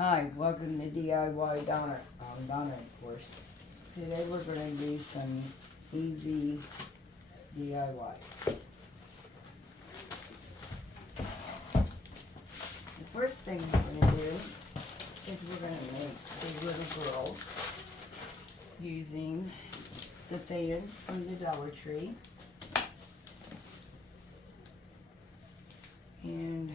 Hi, welcome to DIY Donna. I'm Donna, of course. Today we're going to do some easy DIYs. The first thing we're going to do is we're going to make a little girl using the fans from the Dollar Tree. And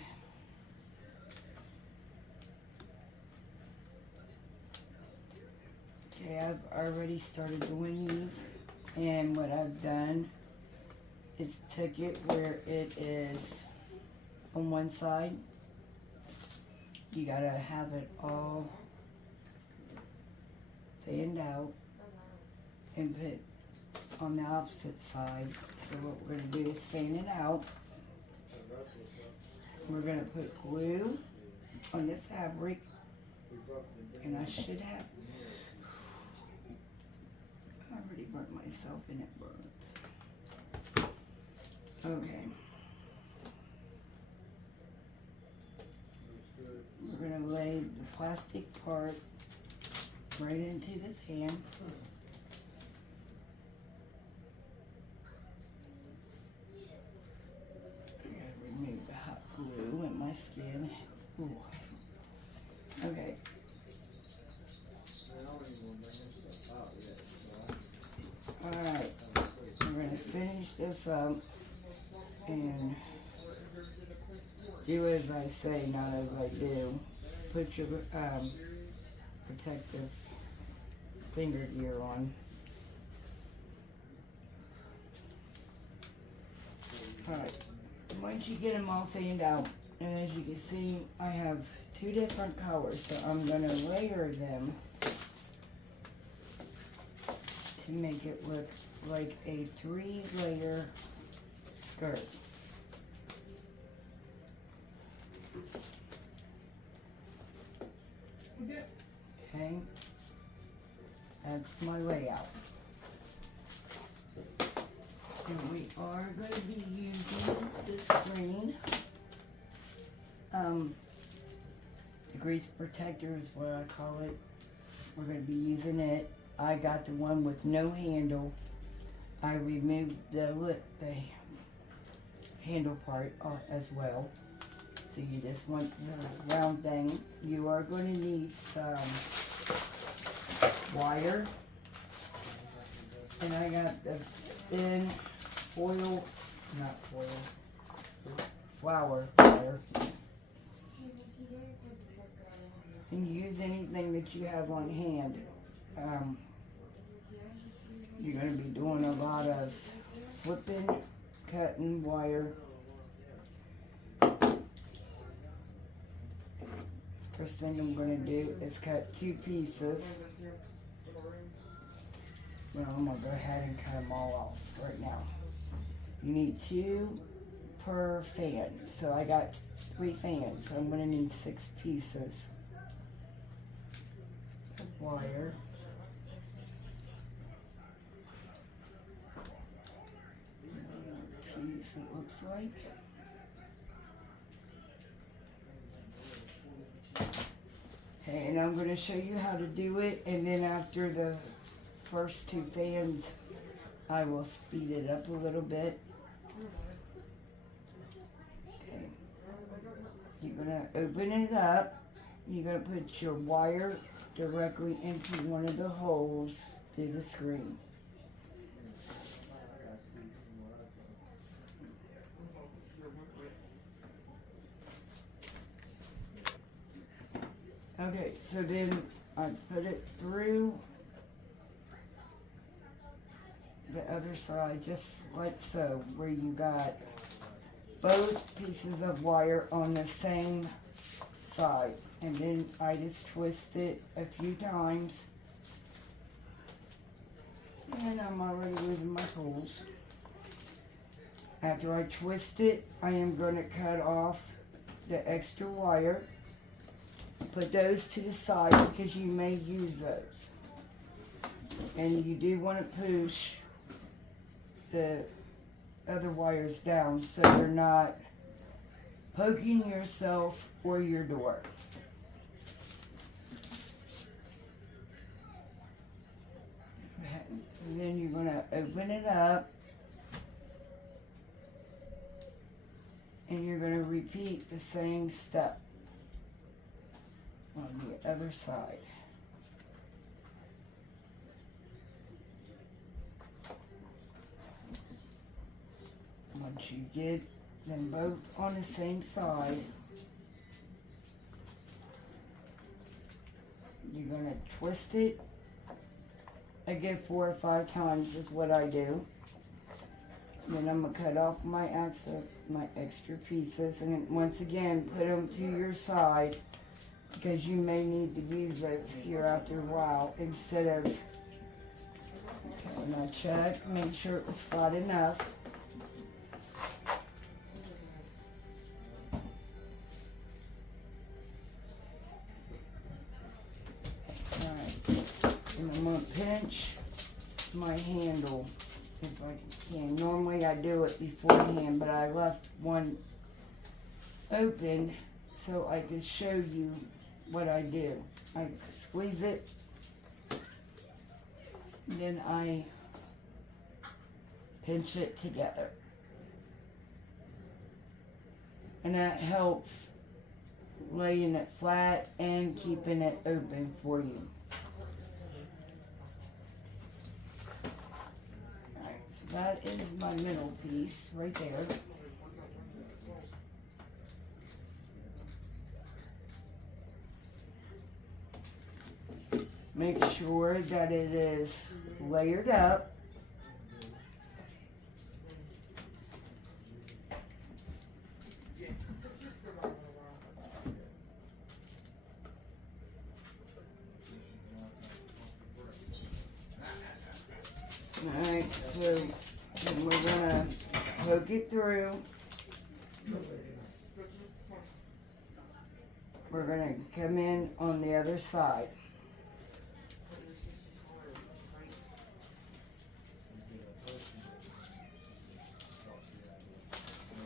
okay, I've already started doing these, and what I've done is took it where it is on one side. You gotta have it all fanned out and put on the opposite side. So what we're gonna do is fan it out. We're gonna put glue on the fabric, and I should have, I already burnt myself and it burns. Okay. We're gonna lay the plastic part right into the fan. Remove the hot glue in my skin. Ooh. Okay. Alright. We're going to finish this up and do as I say, not as I do. Put your protective finger gear on. Alright. Once you get them all fanned out, and as you can see, I have two different colors, so I'm going to layer them to make it look like a 3-layer skirt. Okay, that's my layout. And we are going to be using the screen. The grease protector is what I call it. We're going to be using it. I got the one with no handle. I removed the handle part as well. So you just want the round thing. You are going to need some wire. And I got the thin foil, not foil, flour wire. And use anything that you have on hand. You're going to be doing a lot of flipping, cutting wire. First thing I'm going to do is cut 2 pieces. Well, I'm going to go ahead and cut them all off right now. You need 2 per fan. So I got 3 fans, so I'm going to need 6 pieces of wire. Piece it looks like. Okay, and I'm going to show you how to do it, and then after the first 2 fans, I will speed it up a little bit. Okay, you're going to open it up. You're going to put your wire directly into one of the holes through the screen. Okay, so then I put it through the other side, just like so, where you got both pieces of wire on the same side. And then I just twist it a few times. And I'm already losing my tools. After I twist it, I am going to cut off the extra wire. Put those to the side because you may use those. And you do want to push the other wires down so you're not poking yourself or your door. open it up. And you're going to repeat the same step on the other side. Once you get them both on the same side, you're going to twist it. I go 4 or 5 times is what I do. Then I'm going to cut off my extra pieces, and once again put them to your side, because you may need to use those here after a while instead of, and I check, make sure it was flat enough. Alright, and I'm going to pinch my handle if I can. Normally I do it beforehand, but I left one open so I could show you what I do. I squeeze it, then I pinch it together. And that helps laying it flat and keeping it open for you. Alright, so that is my middle piece right there. Make sure that it is layered up. Alright, so then we're gonna poke it through. We're gonna come in on the other side.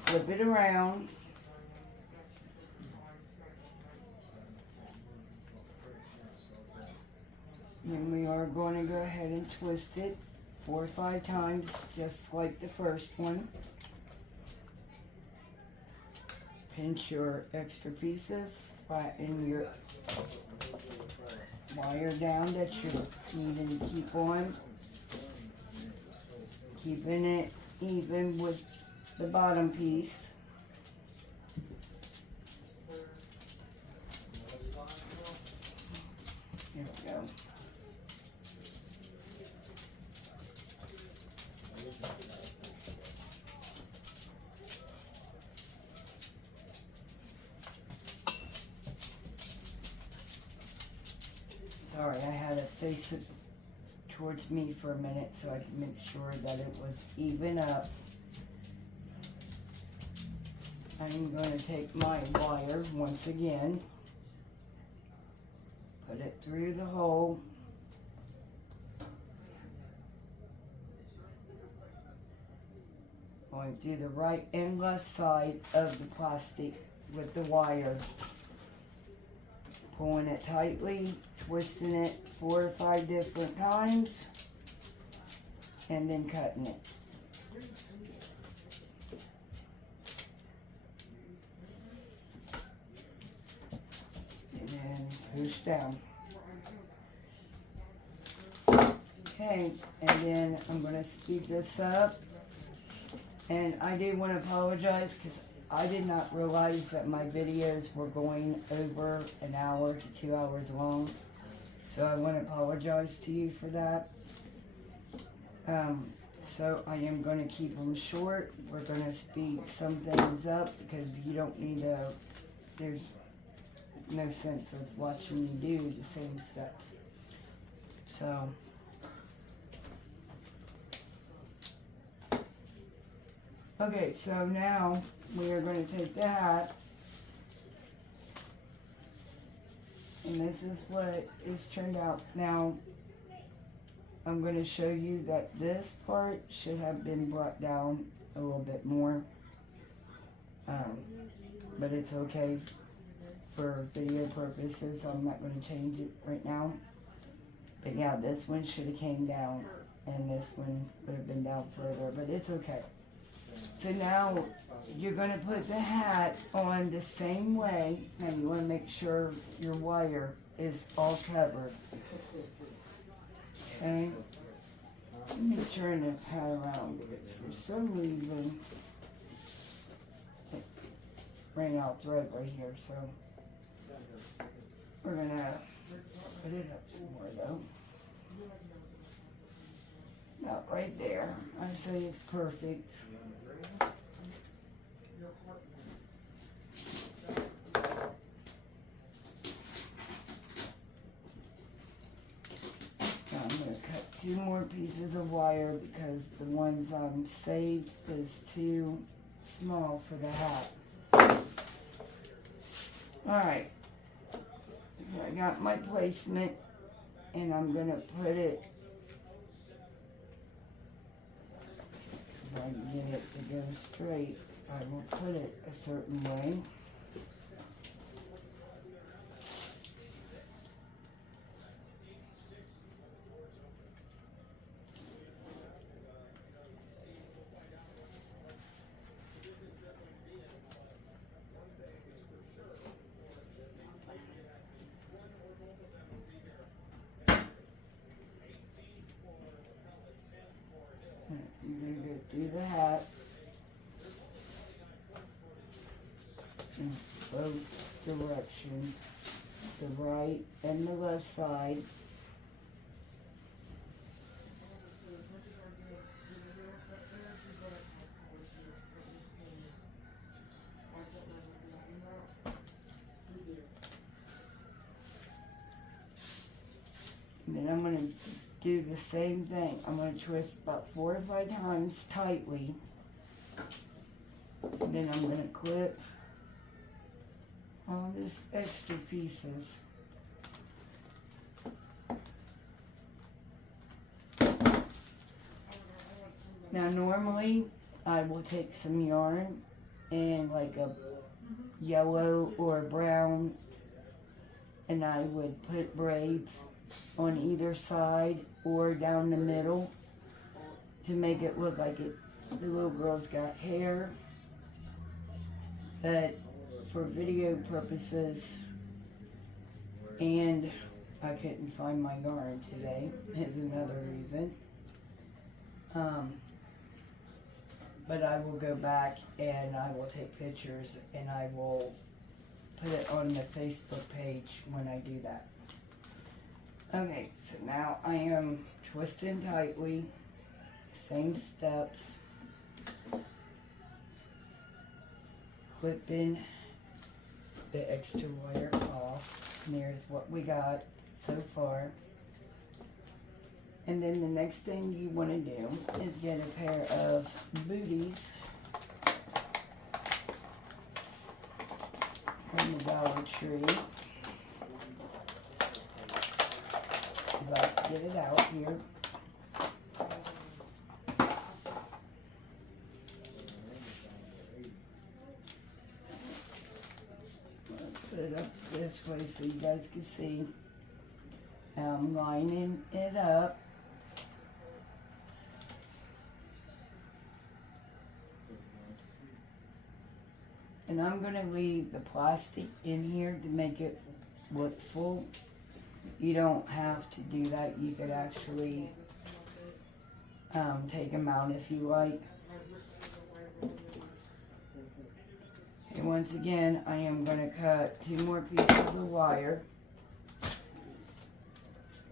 Flip it around. And we are going to go ahead and twist it 4 or 5 times, just like the first one. Pinch your extra pieces, flatten your wire down that you're needing to keep on. Keeping it even with the bottom piece. Here we go. Sorry, I had to face it towards me for a minute so I could make sure that it was even up. I'm going to take my wire once again, put it through the hole, going through the right and left side of the plastic with the wire, pulling it tightly, twisting it 4 or 5 different times, and then cutting it. And push down. Okay, and then I'm going to speed this up. And I do want to apologize because I did not realize that my videos were going over an hour to 2 hours long. So I want to apologize to you for that. So I am going to keep them short. We're going to speed some things up because you don't need to, there's no sense of watching you do the same steps. So okay, so now we are going to take that, and this is what is turned out. Now I'm going to show you that this part should have been brought down a little bit more, but it's okay for video purposes. I'm not going to change it right now. But yeah, this one should have came down and this one would have been down further, but it's okay. So now you're going to put the hat on the same way. Now you want to make sure your wire is all covered. Okay? Let me turn this hat around because for some reason it ran out thread right here, so we're going to put it up some more though. Not right there. I say it's perfect. Now I'm going to cut 2 more pieces of wire because the ones I'm saved is too small for the hat. Alright. I got my placement and I'm going to put it, if I can get it to go straight, I will put it a certain way. You're going to go through the hat in both directions, the right and the left side. And then I'm going to do the same thing. I'm going to twist about 4 to 5 times tightly. And then I'm going to clip all these extra pieces. Now normally I will take some yarn and like a yellow or brown, and I would put braids on either side or down the middle to make it look like it. The little girl's got hair, but for video purposes, and I couldn't find my yarn today is another reason. But I will go back and I will take pictures and I will put it on the Facebook page when I do that. Okay, so now I am twisting tightly, same steps, clipping the extra wire off, and there's what we got so far. And then the next thing you want to do is get a pair of booties from the Dollar Tree. But get it out here. Put it up this way so you guys can see. I'm lining it up. And I'm going to leave the plastic in here to make it look full. You don't have to do that. You could actually take them out if you like. And once again, I am going to cut 2 more pieces of wire.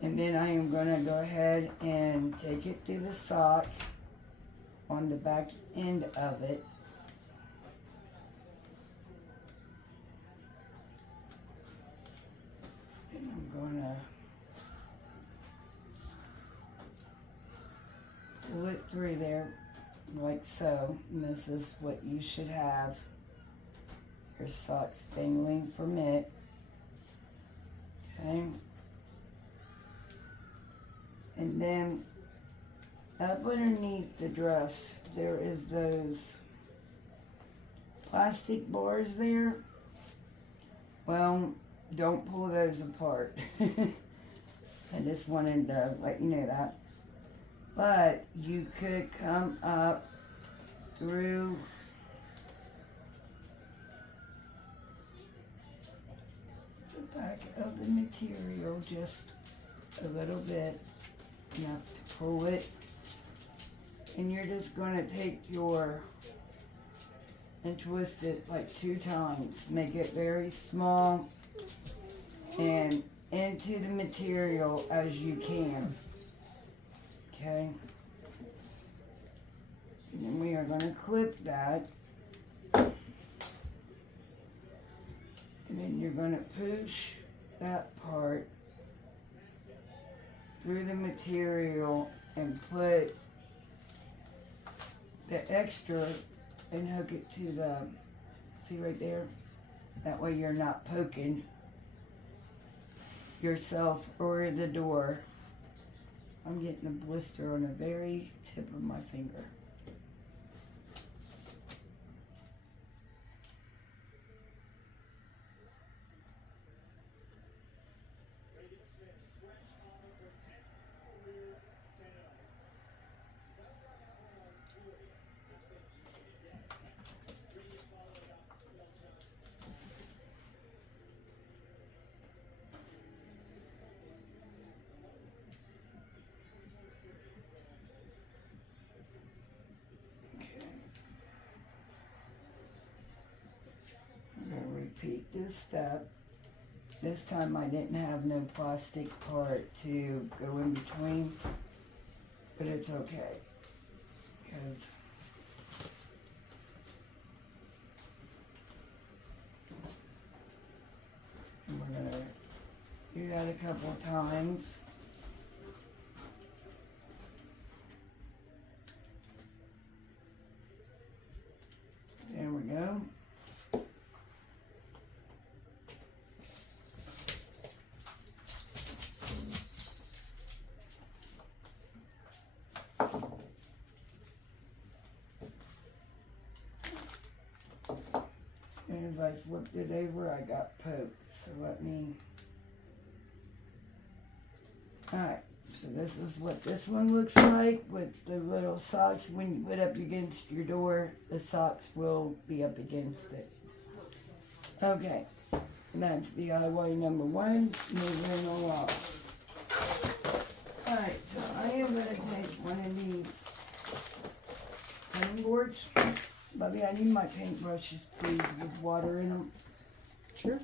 And then I am going to go ahead and take it to the sock on the back end of it. And I'm going to pull it through there like so. And this is what you should have your socks dangling from it. Okay. And then up underneath the dress, there is those plastic bars there. Well, don't pull those apart. I just wanted to let you know that. But you could come up through the back of the material just a little bit. You have to pull it. And you're just going to take your and twist it like 2 times. Make it very small and into the material as you can. Okay? And then we are going to clip that. And then you're going to push that part through the material and put the extra and hook it to the, see right there? That way you're not poking yourself or the door. I'm getting a blister on the very tip of my finger. Repeat this step. This time I didn't have no plastic part to go in between, but it's okay because we're gonna do that a couple times. There we go. As I flipped it over, I got poked. So let me. Alright, so this is what this one looks like with the little socks. When you put up against your door, the socks will be up against it. Okay, and that's DIY number 1. Moving along. Alright, so I am going to take one of these cutting boards. Bubby, I need my paintbrushes, please, with water in them. Sure.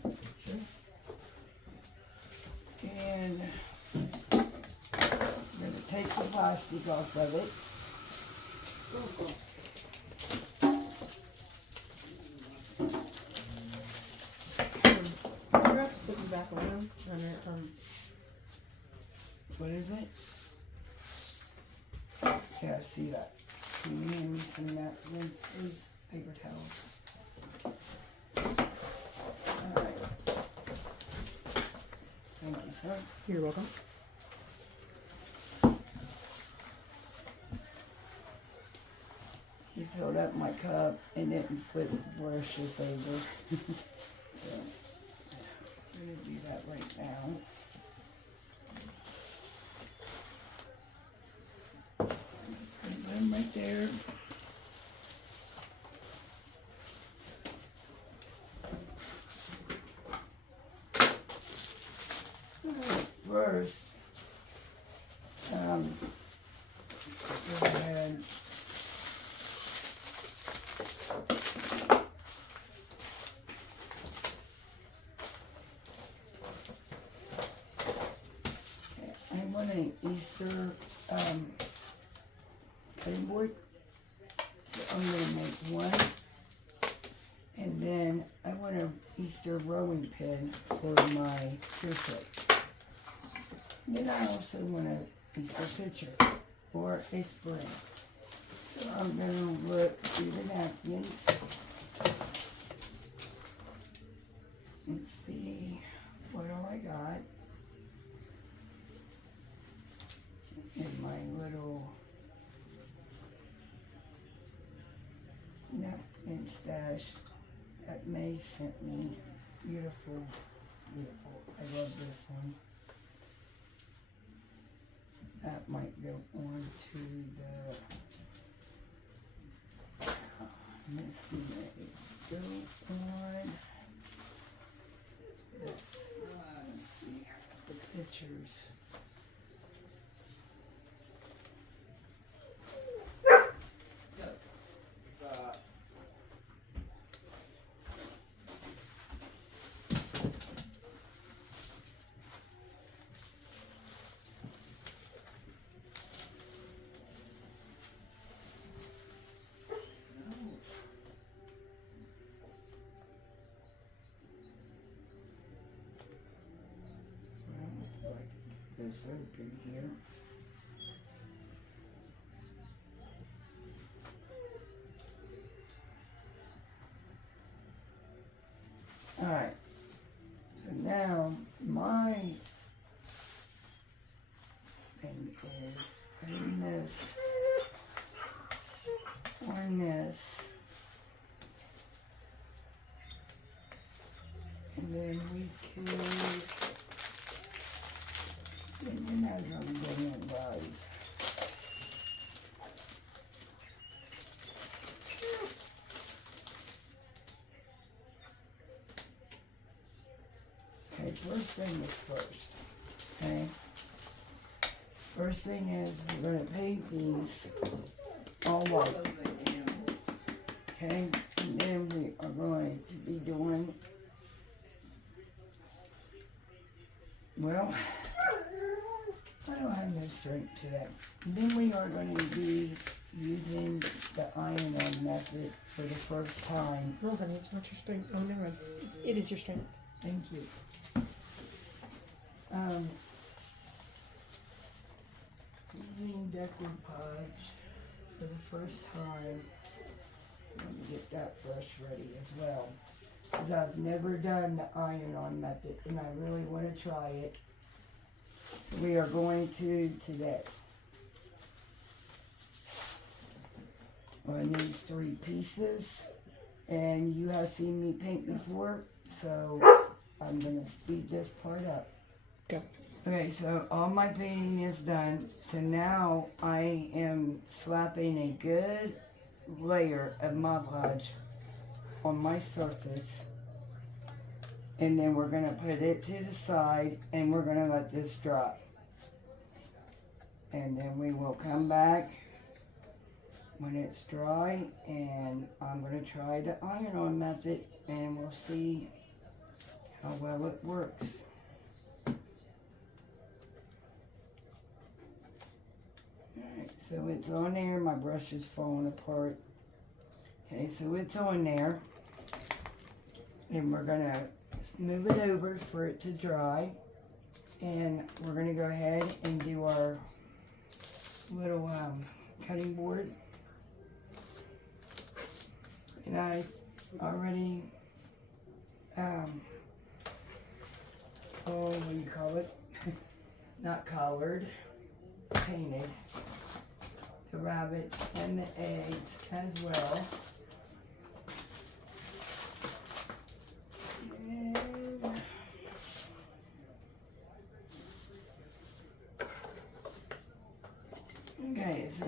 And I'm going to take the plastic off of it. I forgot to put the back on it. What is it? Yeah, I see that. Can you hand me some napkins, please? Paper towels. Alright. Thank you, sir. You're welcome. He filled up my cup and didn't flip the brushes over. So, I'm going to do that right now. Just going to put them right there. First, go ahead. I want an Easter cutting board, so I'm going to make one, and then I want an Easter rowing pin for my crickets. Then I also want an Easter pitcher or a spring. So I'm going to look through the napkins and see what all I got in my little napkin stash that May sent me. Beautiful, beautiful. I love this one. That might go on to the, this may go on this, let's see, the pictures. This open here. Alright, so now my thing is putting this on this, and then we could, and then as I'm going, guys. Okay, first thing is first, okay? First thing is we're gonna paint these all white, okay? And then we are going to be doing, well, I don't have no strength today. And then we are going to be using the iron-on method for the first time. No, honey, it's not your strength. Oh, never mind. It is your strength. Thank you. Using decoupage for the first time. Let me get that brush ready as well, because I've never done the iron-on method and I really want to try it. So we are going to today on these 3 pieces, and you have seen me paint before, so I'm going to speed this part up. Go. Okay, so all my painting is done. So now I am slapping a good layer of Mod Podge on my surface. And then we're going to put it to the side and we're going to let this dry. And then we will come back when it's dry, and I'm going to try the iron-on method and we'll see how well it works. Alright, so it's on there. My brush is falling apart. Okay, so it's on there. And we're going to move it over for it to dry. And we're going to go ahead and do our little cutting board. And I already, oh, what do you call it? Not colored, painted the rabbit and the eggs as well. And okay, so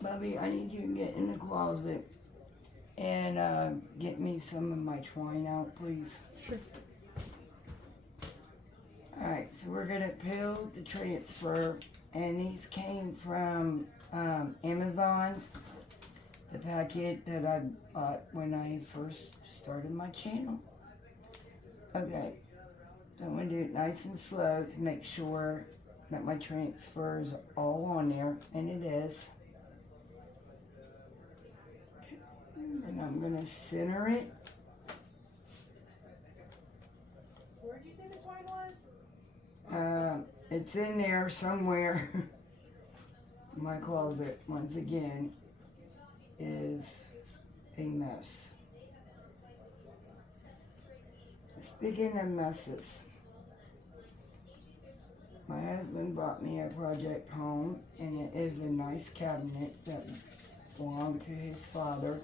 Bubby, I need you to get in the closet and get me some of my twine out, please. Sure. Alright, so we're going to peel the transfer, and these came from Amazon, the packet that I bought when I first started my channel. Okay, so I'm going to do it nice and slow to make sure that my transfer is all on there, and it is. And I'm going to center it. Where'd you say the twine was? It's in there somewhere. My closet, once again, is a mess. Speaking of messes, my husband bought me a project home, and it is a nice cabinet that belonged to his father.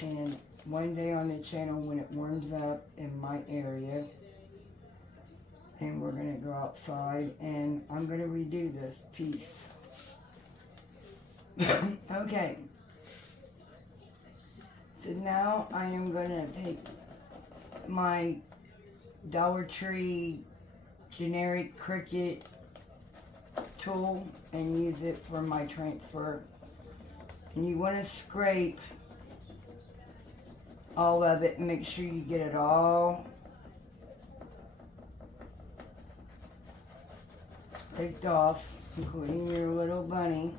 And one day on the channel, when it warms up in my area, And we're gonna go outside and I'm gonna redo this piece. Okay. So now I am gonna take my Dollar Tree generic Cricut tool and use it for my transfer. And you want to scrape all of it and make sure you get it all scraped off, including your little bunny.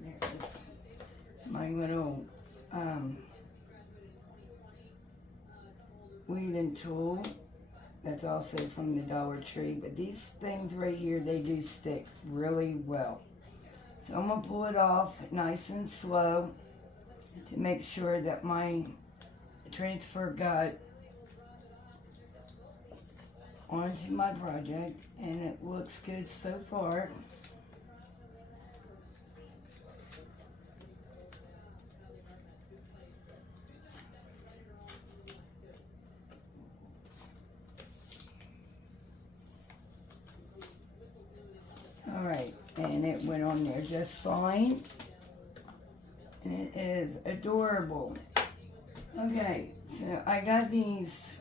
There's my little weeding tool. That's also from the Dollar Tree. But these things right here, they do stick really well. So I'm going to pull it off nice and slow to make sure that my transfer got onto my project. And it looks good so far. Alright, and it went on there just fine. And it is adorable. Okay, so I got these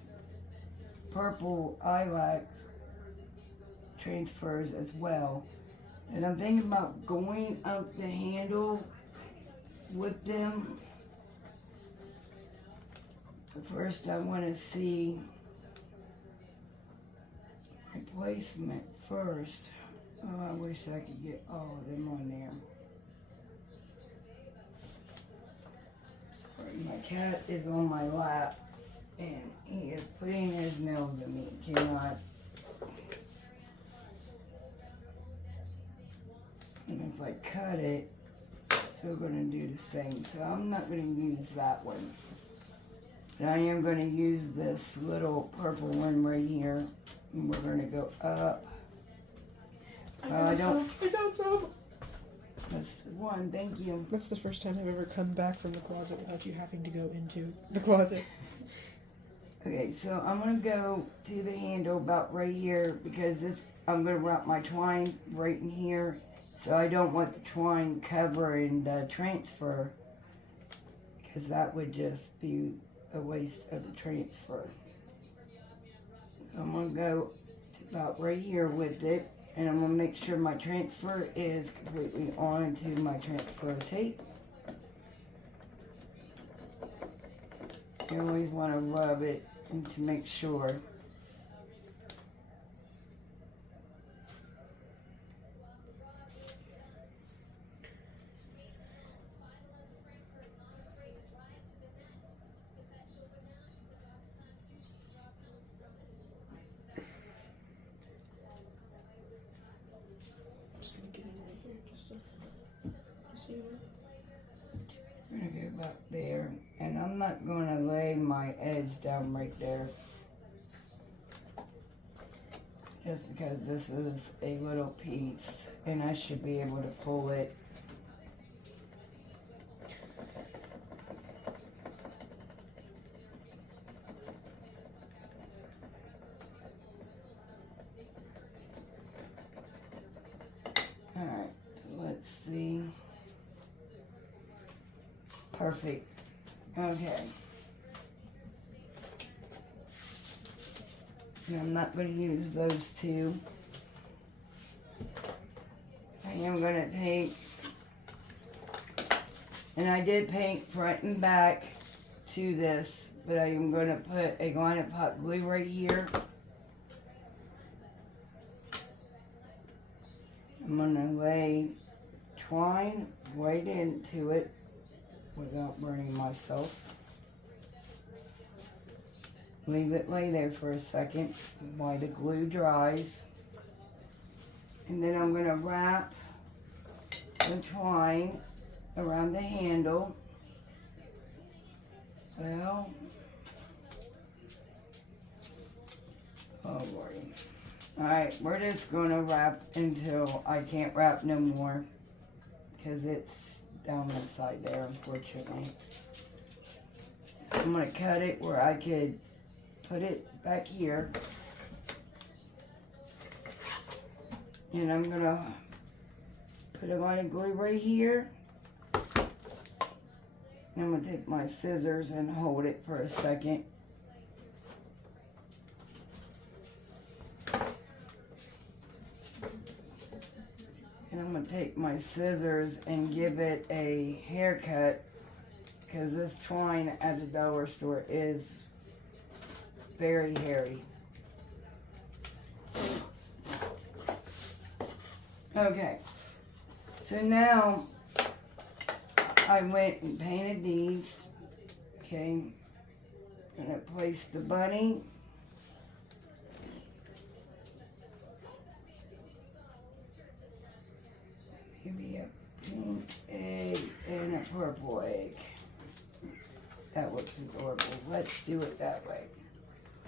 purple Ilex transfers as well. And I'm thinking about going up the handle with them. But first I want to see my placement first. Oh, I wish I could get all of them on there. Sorry, my cat is on my lap and he is putting his nails in me. Cannot. And if I cut it, it's still going to do the same. So I'm not going to use that one. But I am going to use this little purple one right here. And we're going to go up. I found some. That's the one, thank you. That's the first time I've ever come back from the closet without you having to go into the closet. Okay, so I'm going to go to the handle about right here because this, I'm going to wrap my twine right in here. So I don't want the twine covering the transfer because that would just be a waste of the transfer. So I'm going to go to about right here with it. And I'm going to make sure my transfer is completely onto my transfer tape. You always want to rub it to make sure. I'm going to go about there, and I'm not going to lay my edge down right there just because this is a little piece and I should be able to pull it. Alright, so let's see. Perfect. Okay. And I'm not going to use those two. I am going to take, and I did paint front and back to this, but I am going to put a line of hot glue right here. I'm going to lay twine right into it without burning myself. Leave it lay there for a second while the glue dries. And then I'm going to wrap the twine around the handle. Well, Oh lordy. Alright, we're just gonna wrap until I can't wrap no more. Because it's down the side there, unfortunately. So I'm gonna cut it where I could put it back here. And I'm gonna put a line of glue right here. And I'm gonna take my scissors and hold it for a second. And I'm gonna take my scissors and give it a haircut, because this twine at the dollar store is very hairy. Okay, so now I went and painted these. Okay, I'm gonna place the bunny. Maybe a pink egg and a purple egg. That looks adorable. Let's do it that way.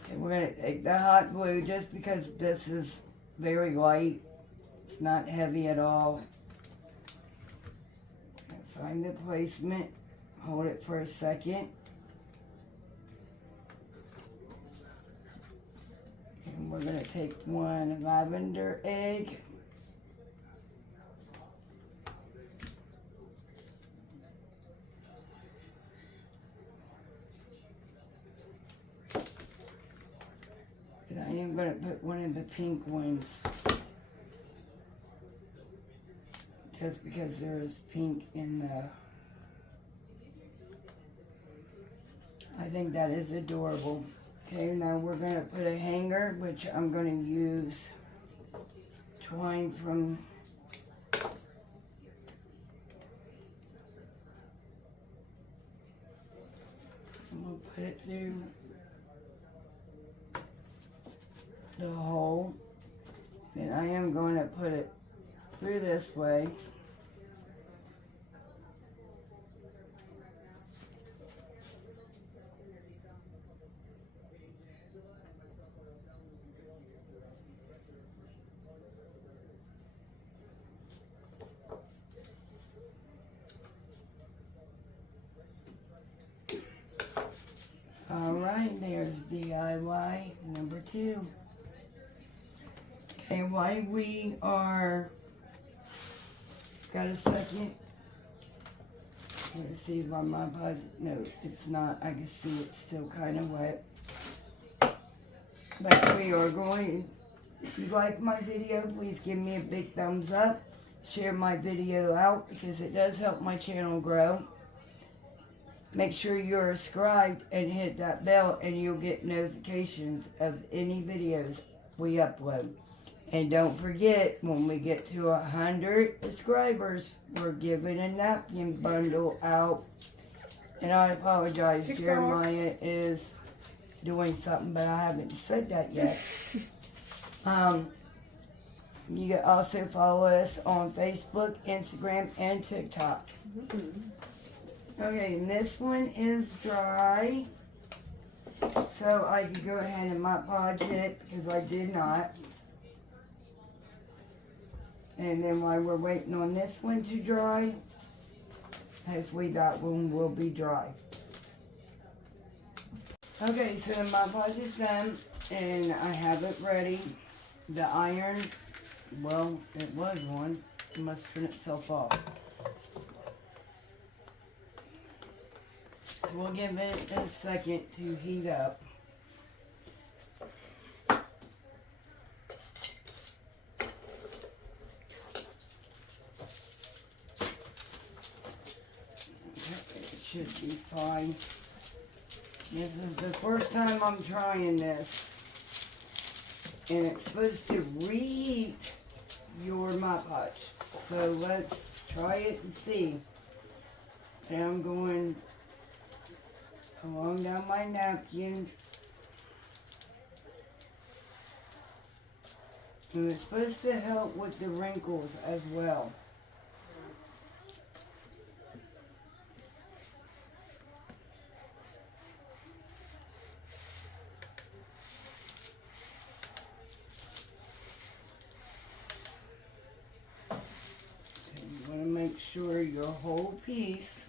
Okay, we're gonna take the hot glue just because this is very light. It's not heavy at all. Find the placement. Hold it for a second. And we're gonna take one lavender egg. And I am gonna put one of the pink ones. Just because there is pink in the... I think that is adorable. Okay, now we're going to put a hanger, which I'm going to use twine from... I'm going to put it through the hole. And I am going to put it through this way. Alright, there's DIY number 2. Okay, while we are, got a second, let's see why my pod, no, it's not, I can see it's still kind of wet, but we are going, if you like my video, please give me a big thumbs up, share my video out, because it does help my channel grow. Make sure you're subscribed and hit that bell and you'll get notifications of any videos we upload. And don't forget, when we get to 100 subscribers, we're giving a napkin bundle out. And I apologize, TikTok. Jeremiah is doing something, but I haven't said that yet. You can also follow us on Facebook, Instagram, and TikTok. Okay, and this one is dry. So I can go ahead and Mod Podge it, because I did not. And then while we're waiting on this one to dry, hopefully that one will be dry. Okay, so the Mod Podge is done, and I have it ready. The iron, well, it was on. It must turn itself off. We'll give it a second to heat up. It should be fine. This is the first time I'm trying this. And it's supposed to reheat your Mod Podge. So let's try it and see. And I'm going along down my napkin. And it's supposed to help with the wrinkles as well. make sure your whole piece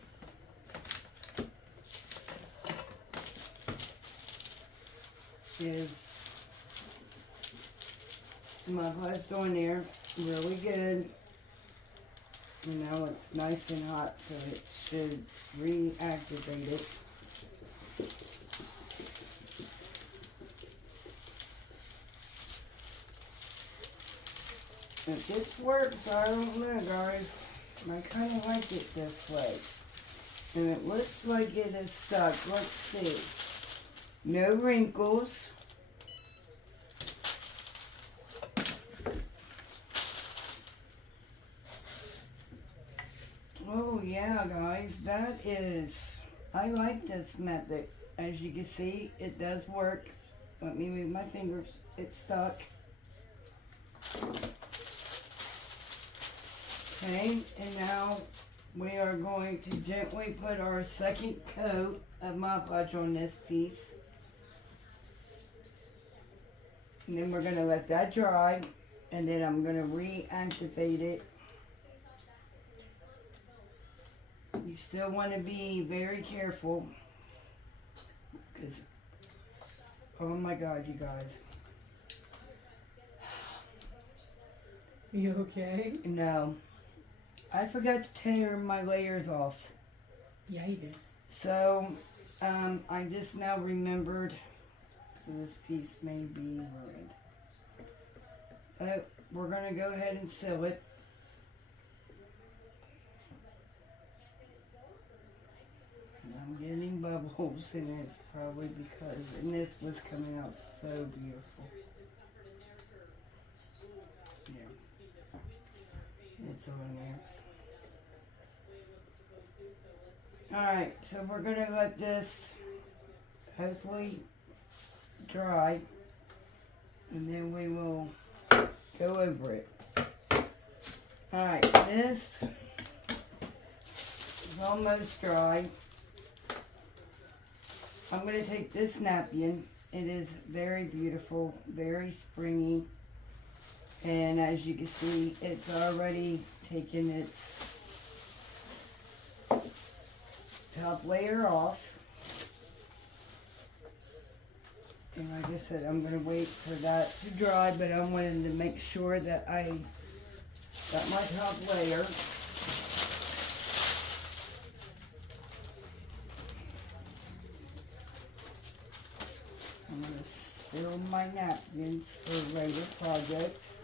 is Mod Podged on there really good. You know, it's nice and hot, so it should reactivate it. If this works, I don't know, guys. I kind of like it this way. And it looks like it is stuck. Let's see. No wrinkles. Oh yeah, guys, that is, I like this method. As you can see, it does work. Let me move my fingers. It's stuck. Okay, and now we are going to gently put our second coat of Mod Podge on this piece. And then we're going to let that dry, and then I'm going to reactivate it. You still want to be very careful, because, oh my God, you guys. You okay? No. I forgot to tear my layers off. Yeah, he did. So, I just now remembered, so this piece may be ruined. But we're going to go ahead and seal it. And I'm getting bubbles, and it's probably because, and this was coming out so beautiful. Yeah. It's on there. Alright, so we're going to let this hopefully dry, and then we will go over it. Alright, this is almost dry. I'm going to take this napkin. It is very beautiful, very springy, and as you can see, it's already taken its top layer off. And like I said, I'm going to wait for that to dry, but I wanted to make sure that I got my top layer. I'm going to seal my napkins for later projects.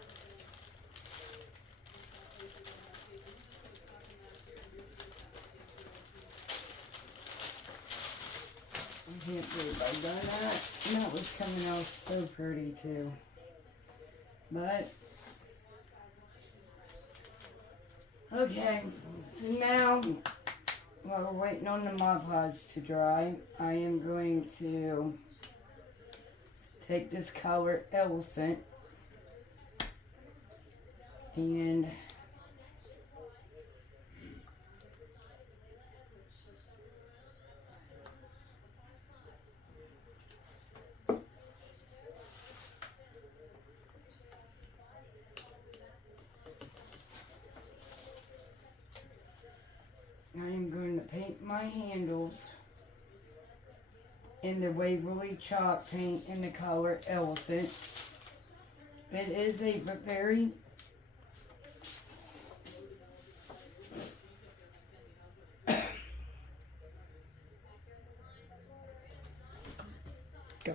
I can't believe I've done that. And that was coming out so pretty too. But, okay, so now, while we're waiting on the Mod Podge to dry, I am going to take this color Elephant and I am going to paint my handles in the Waverly chalk paint in the color Elephant. It is a very Go.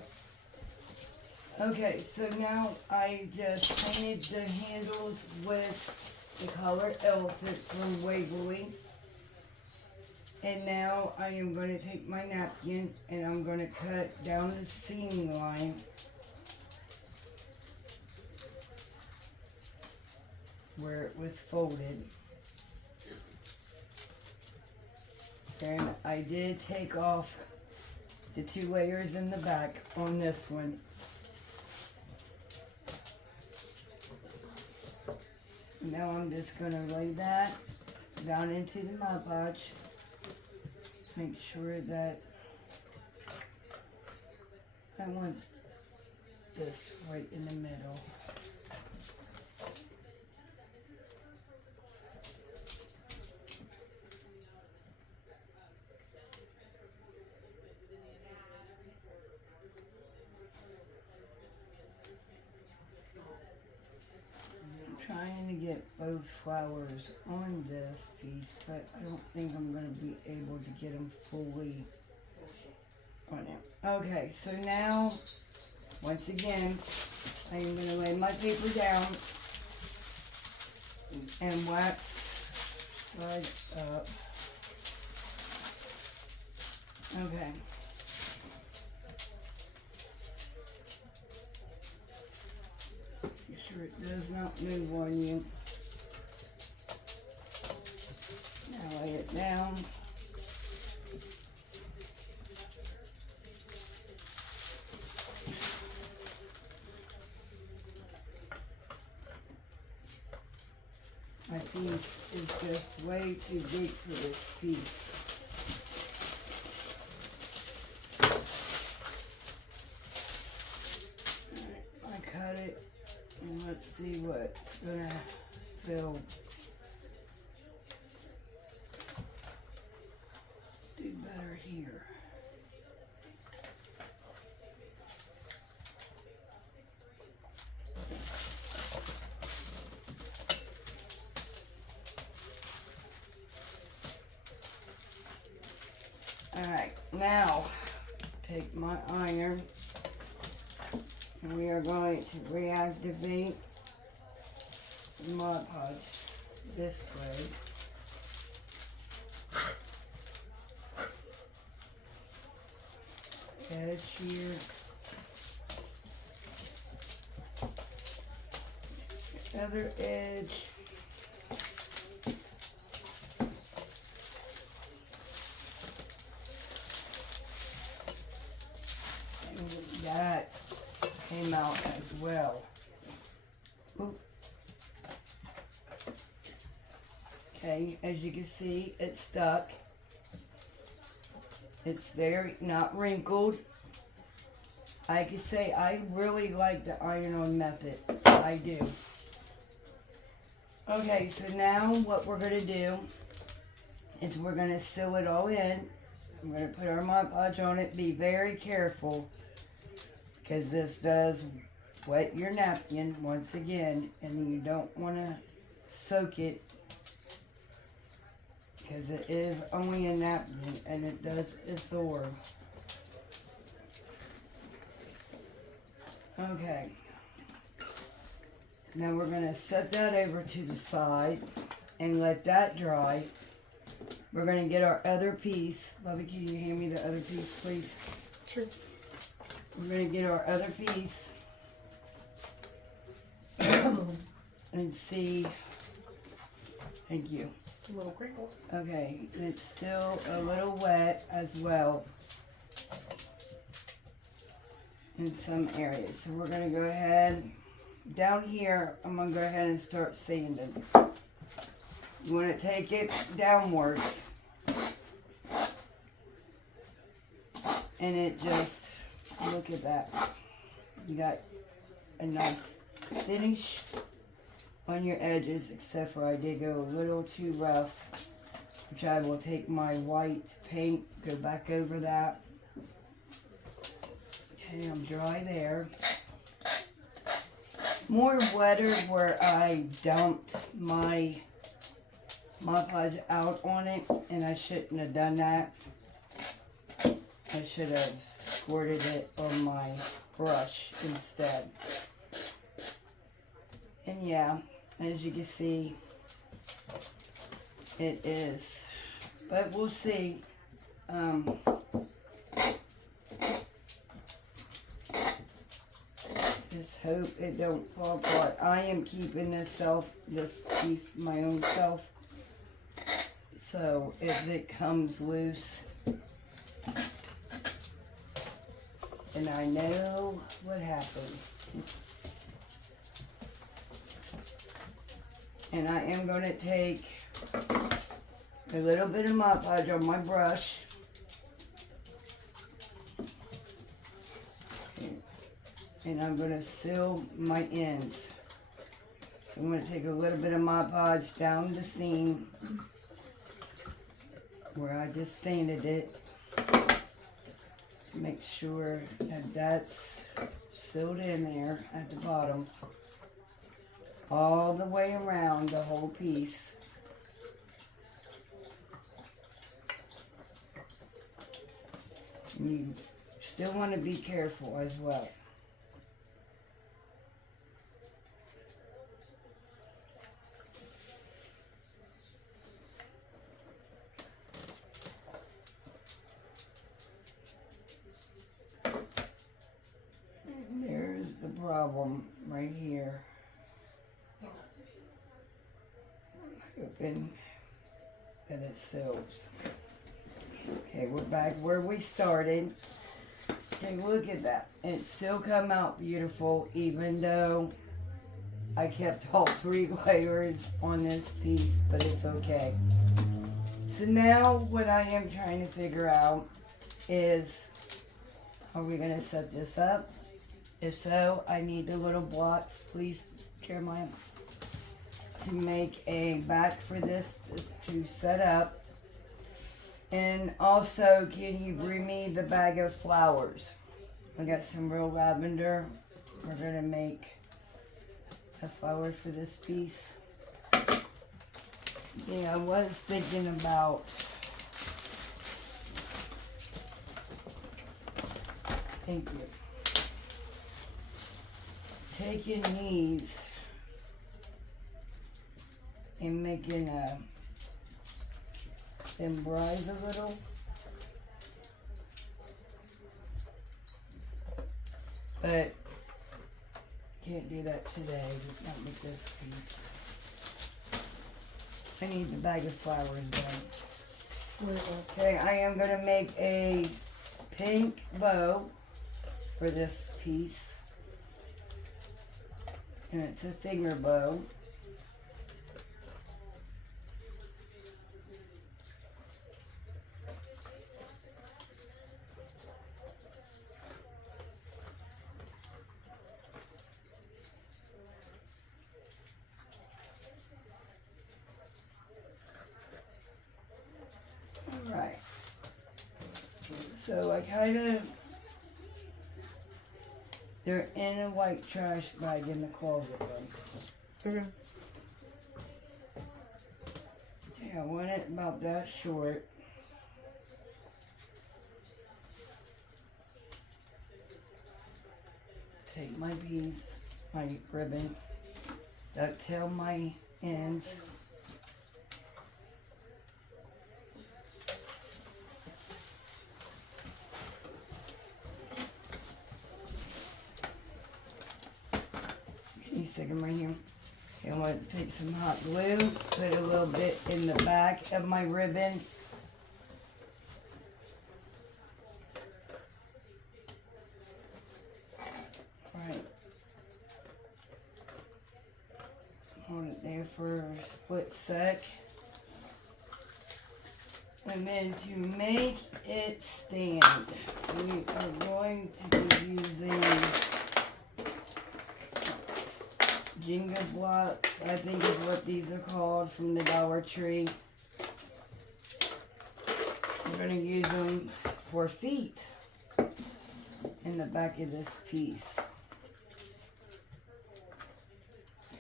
Okay, so now I just painted the handles with the color Elephant from Waverly. And now I am going to take my napkin and I'm going to cut down the seam line. Where it was folded. And I did take off the 2 layers in the back on this one. Now I'm just going to lay that down into the Mod Podge. Make sure that I want this right in the middle. trying to get both flowers on this piece, but I don't think I'm going to be able to get them fully on it. Okay, so now, once again, I am going to lay my paper down and wax side up. Okay. Make sure it does not move on you. Now lay it down. My piece is just way too big for this piece. Alright, I cut it, and let's see what's gonna fill. Do better here. Alright, now take my iron and we are going to reactivate the Mod Podge this way. Edge here. Other edge. That came out as well. Oop. Okay, as you can see, it's stuck. It's very not wrinkled. I can say I really like the iron-on method. I do. Okay, so now what we're going to do is we're going to seal it all in. I'm going to put our Mod Podge on it. Be very careful, because this does wet your napkin once again, and you don't want to soak it, because it is only a napkin and it does absorb. Okay. Now we're going to set that over to the side and let that dry. We're going to get our other piece. Bubby, can you hand me the other piece, please? Sure. We're going to get our other piece and see. Thank you. It's a little crinkled. Okay, it's still a little wet as well in some areas. So we're going to go ahead. Down here, I'm going to go ahead and start sanding. You want to take it downwards. And it just, look at that. You got a nice finish on your edges, except for I did go a little too rough, which I will take my white paint, go back over that. Okay, I'm dry there. More wetter where I dumped my Mod Podge out on it, and I shouldn't have done that. I should have squirted it on my brush instead. And yeah, as you can see, it is. But we'll see. Just hope it don't fall apart. I am keeping this piece my own self. So if it comes loose, and I know what happened. And I am going to take a little bit of Mod Podge on my brush. And I'm going to seal my ends. So I'm going to take a little bit of Mod Podge down the seam where I just sanded it. Make sure that that's sealed in there at the bottom. all the way around the whole piece. And you still want to be careful as well. And there's the problem right here. Open that it seals. Okay, we're back where we started. Okay, look at that. It still come out beautiful even though I kept all 3 layers on this piece, but it's okay. So now what I am trying to figure out is, are we gonna set this up? If so, I need the little blocks, please, Jeremiah, to make a back for this to set up. And also, can you bring me the bag of flowers? I got some real lavender. We're gonna make a flower for this piece. Yeah, I was thinking about thank you. Taking these and making them rise a little. But can't do that today, not with this piece. I need the bag of flowers done. Okay, I am gonna make a pink bow for this piece. And it's a finger bow. Alright. So I kind of, they're in a white trash bag in the closet though. Okay. Okay, I want it about that short. Take my piece, my ribbon, ducktail my ends. Can you stick them right here? Okay, I'm going to take some hot glue, put a little bit in the back of my ribbon. Right. Hold it there for a split sec. And then to make it stand, we are going to be using Jenga blocks, I think is what these are called, from the Dollar Tree. We're going to use them for feet in the back of this piece.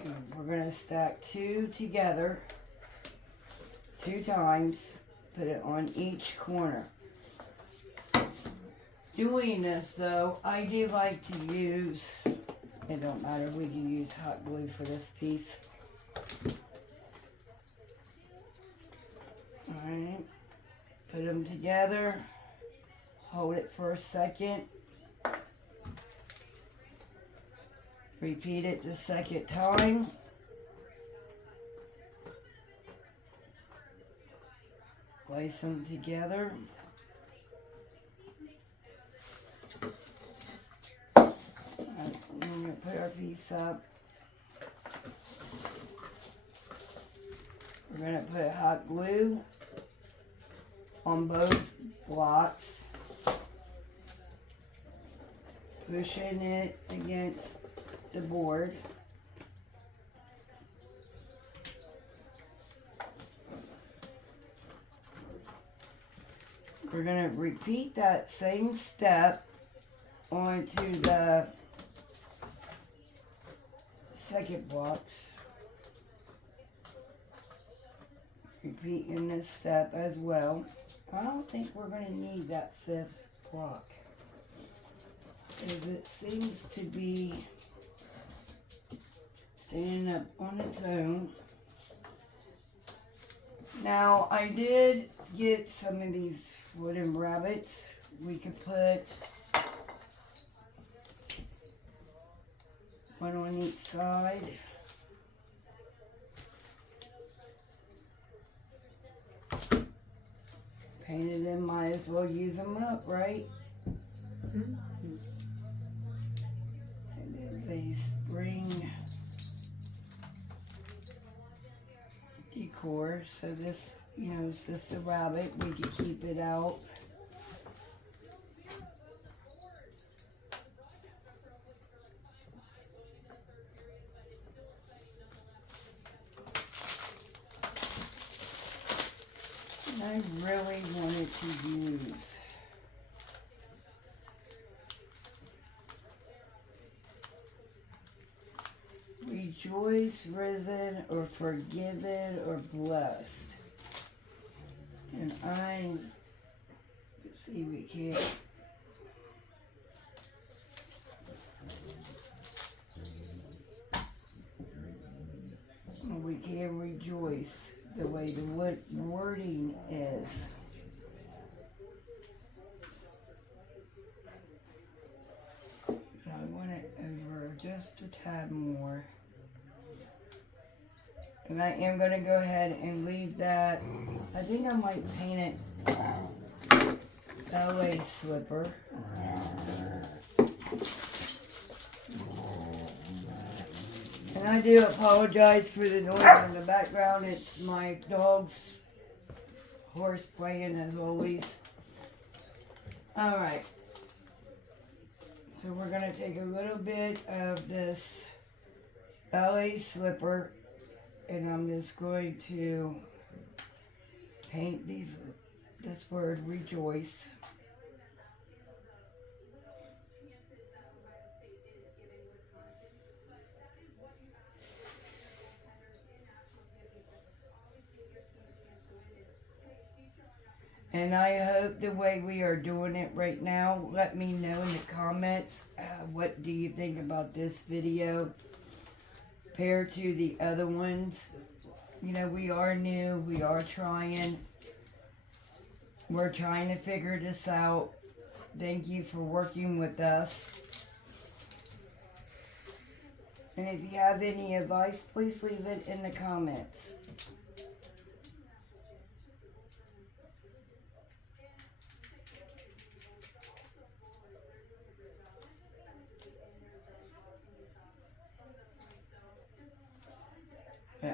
And we're going to stack 2 together 2 times, put it on each corner. Doing this though, I do like to use, it don't matter, we can use hot glue for this piece. Alright, put them together, hold it for a second, repeat it the second time. Place them together. Alright, we're going to put our piece up. We're going to put hot glue on both blocks, pushing it against the board. We're going to repeat that same step onto the second blocks. repeating this step as well. I don't think we're going to need that 5th block, as it seems to be standing up on its own. Now, I did get some of these wooden rabbits. We could put one on each side. Painted them, might as well use them up, right? Mhm. It is a spring decor, so this, you know, it's just a rabbit. We could keep it out. And I really wanted to use rejoice, risen, or forgiven, or blessed. And let's see, we can't. We can rejoice the way the wording is. I want it over just a tad more. And I am going to go ahead and leave that. I think I might paint it LA slipper. And I do apologize for the noise in the background. It's my dog's horse playing as always. Alright. So we're going to take a little bit of this LA slipper, and I'm just going to paint this word rejoice. And I hope the way we are doing it right now, let me know in the comments, what do you think about this video compared to the other ones. You know, we are new, we are trying. We're trying to figure this out. Thank you for working with us. And if you have any advice, please leave it in the comments.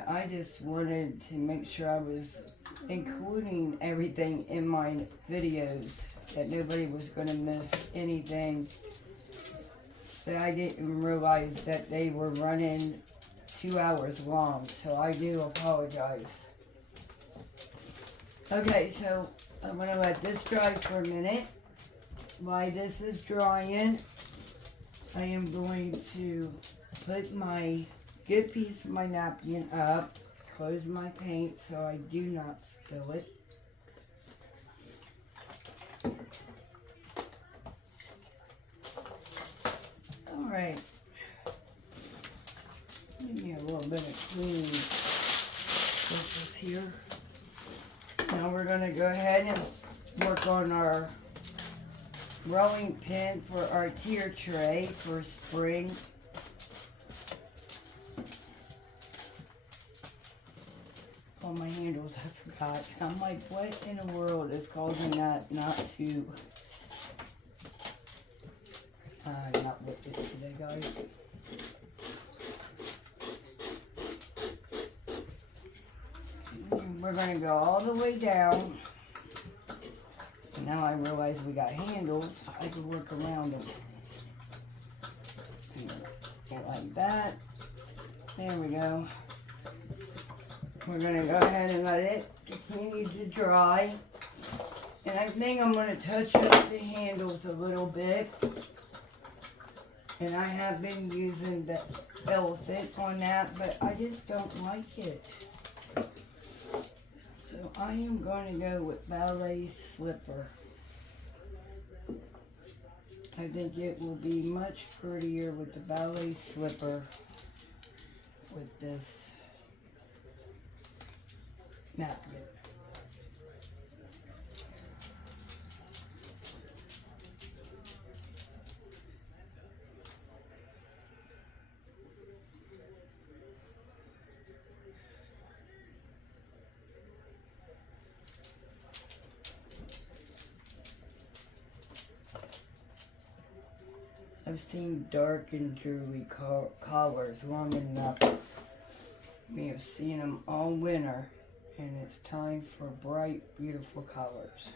I just wanted to make sure I was including everything in my videos, that nobody was going to miss anything. But I didn't realize that they were running 2 hours long, so I do apologize. Okay, so I'm going to let this dry for a minute. While this is drying, I am going to put my good piece of my napkin up, close my paint so I do not spill it. Alright, give me a little bit of clean surface here. Now we're going to go ahead and work on our rolling pin for our tier tray for spring. Oh, my handles, I forgot. I'm like, what in the world is causing that not to... not with it today, guys. We're going to go all the way down. And now I realize we got handles. I can work around them. Get like that. There we go. We're going to go ahead and let it continue to dry. And I think I'm going to touch up the handles a little bit. And I have been using the elephant on that, but I just don't like it. So I am going to go with ballet slipper. I think it will be much prettier with the ballet slipper with this napkin. I've seen dark and jewelry collars long enough. We have seen them all winter, and it's time for bright, beautiful colors.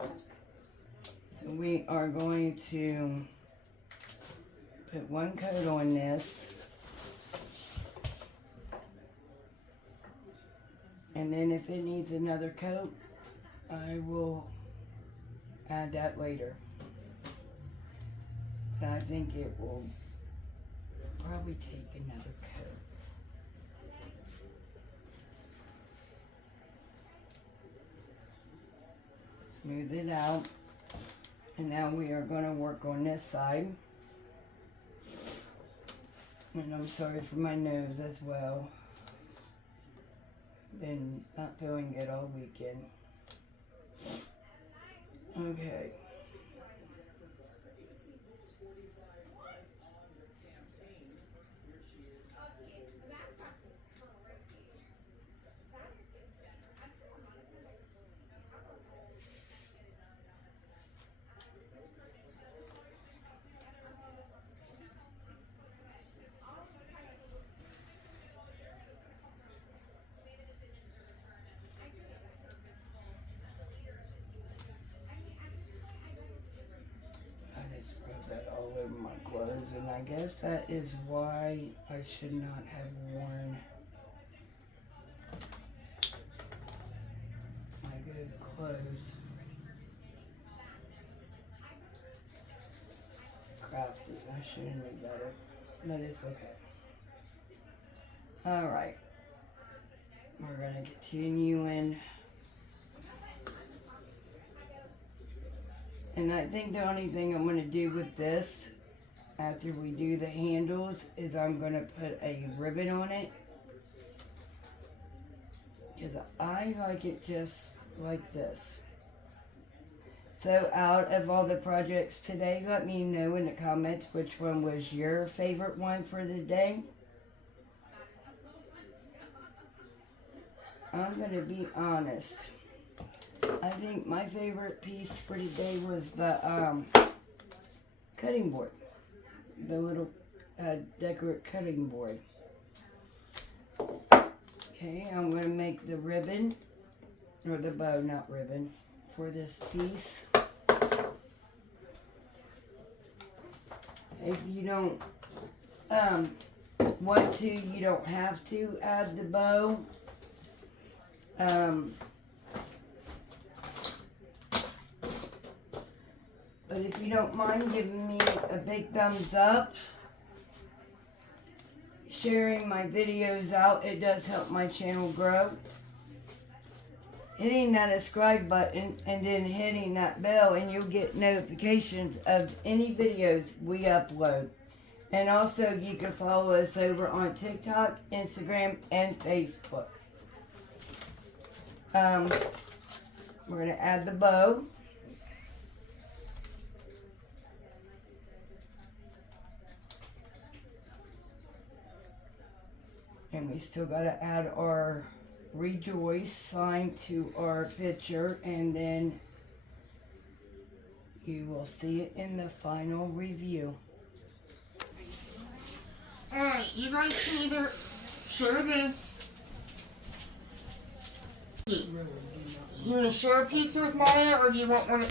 So we are going to put one coat on this. And then if it needs another coat, I will add that later. But I think it will probably take another coat. Smooth it out. And now we are going to work on this side. And I'm sorry for my nose as well. Been not feeling good all weekend. Okay. All over my clothes, and I guess that is why I should not have worn my good clothes. Crafty, I should have known better, but it's okay. Alright, we're going to continue in. And I think the only thing I'm going to do with this, after we do the handles, is I'm going to put a ribbon on it. Because I like it just like this. So out of all the projects today, let me know in the comments which one was your favorite one for the day. I'm going to be honest. I think my favorite piece for today was the cutting board. The little decorate cutting board. Okay, I'm going to make the ribbon, or the bow, not ribbon, for this piece. If you don't want to, you don't have to add the bow. But if you don't mind giving me a big thumbs up, sharing my videos out, it does help my channel grow. Hitting that subscribe button and then hitting that bell, and you'll get notifications of any videos we upload. And also you can follow us over on TikTok, Instagram, and Facebook. We're going to add the bow. And we still got to add our Rejoice sign to our picture, and then you will see it in the final review. Alright, you guys can either share this. You want to share a pizza with Maya, or do you want one